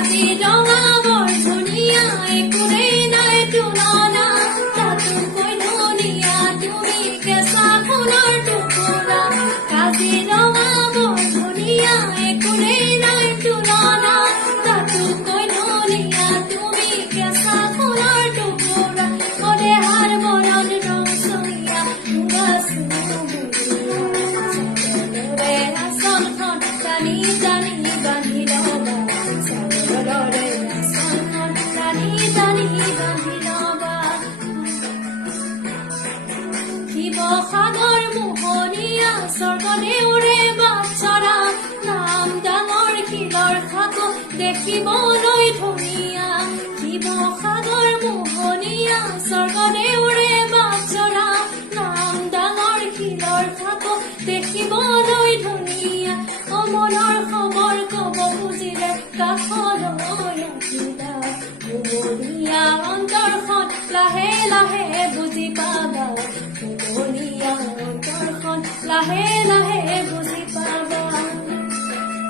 কাজিৰঙা বৰ ধুনীয়া একোৰেই নাই তুলনা তাতোকৈ ধুনীয়া তুমি কেঁচা সোণৰ টুকুৰা কাজিৰঙা বৰ ধুনীয়া একোৰেই নাই তুলনা তাতোকৈ ধুনীয়া তুমি কেঁচা সোণৰ টুকুৰা অ দেহাৰ মনত ৰংচঙীয়া চাদৰেৰে আঁচলখন টানি টানি বান্ধি ল'বা চাদৰেৰে আঁচলখন টানি টানি বান্ধি ল'বা শিৱসাগৰ মোহনীয়া স্বৰ্গদেউৰে বাটচৰা নাম ডাঙৰ শিলৰ সাঁকো দেখিবলৈ ধুনীয়া শিৱসাগৰ মোহনীয়া স্বৰ্গদেউৰে বাটচৰা নাম ডাঙৰ শিলৰ সাঁকো দেখিবলৈ ধুনীয়া অ মনৰ খবৰ কব খুজিলে কাষলৈ আহিবা কুমলীয়া অন্তৰখন লাহে লাহে বুজি পাবা কুমলীয়া অন্তৰখন লাহে লাহে